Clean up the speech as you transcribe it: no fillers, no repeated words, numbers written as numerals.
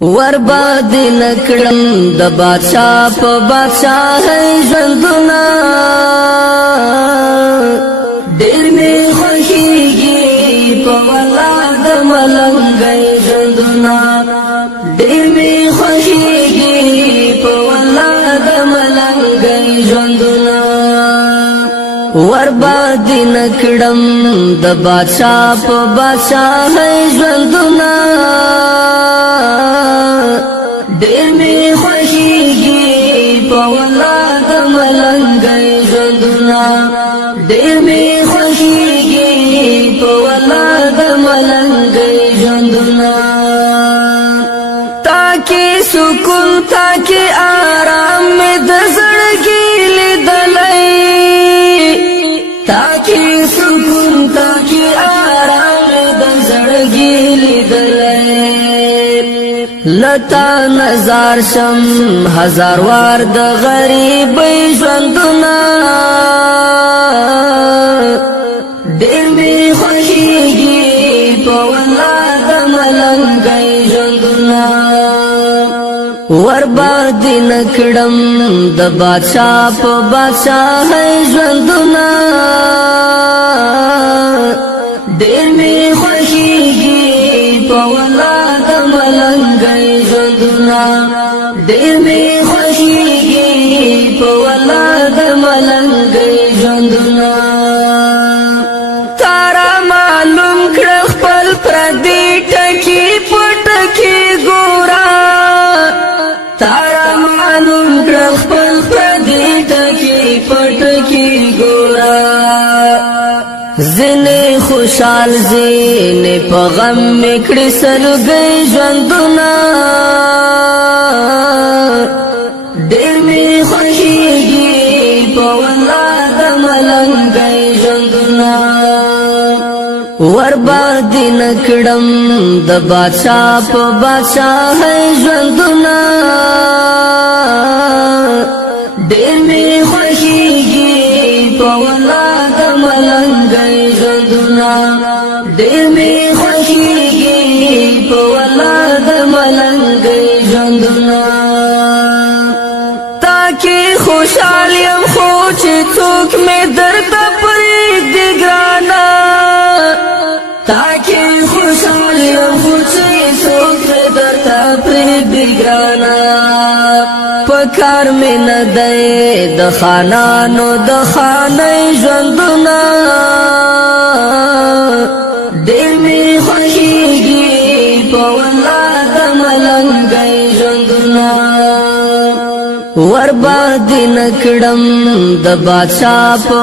ورباد نکړم د بادشاہ په بادشاہ ژوندونه ډېر می خوښیږي په ولا د ملنګي ژوندونه ډېر می خوښیږي په ولا د ملنګي ژوندونه ورباد نکړم د بادشاہ په بادشاہ ژوندونه ډېر می خوښیږي په ولا د ملنګي ژوندونه ډېر می خوښیږي په ولا د ملنګي ژوندونه تاکي سکون تاکي آرام می د زړګي لیدلای تاکي سکون تاکي آرام می د زړګي لیدلای لتا نظر شم هزار وار د غریب ژوندونه ډېر می خوښیږي په ولا د ملنګي ژوندونه ورباد نکړم د بادشاہ په بادشاہ ژوندونه ډېر می خوښیږي په ولا د ملنګي ژوندونه ډېر می خوښیږي په ولا د ملنګي ژوندونه تارا معلوم کړ خپل پردي ټکی پټکی ګورا تارا معلوم کړ خپل پردي ټکی پټکی ګورا زنه خوشحال زنه په غم میکړي سلګي ژوندونه ډېر می خوښیږي په ولا د ملنګي ژوندونه ورباد نکړم د بادشاہ په بادشاہ ژوندونه ډېر می خوښیږي په ولا د ملنګي ژوندونه ډېر می خوښیږي په ولا د ملنګي ژوندونه تاکي خوشحال یم خو چې څوک مې درته پرېږدي ګرانه تاکي خوشحال یم خو چې څوک مې درته پرېږدي ګرانه پکار مې نه دی د خانانو د خانۍ ژوندونه ډېر می خوښیږي په ولا د ملنګي ژوندونه ورباد نکړم د بادشاہ په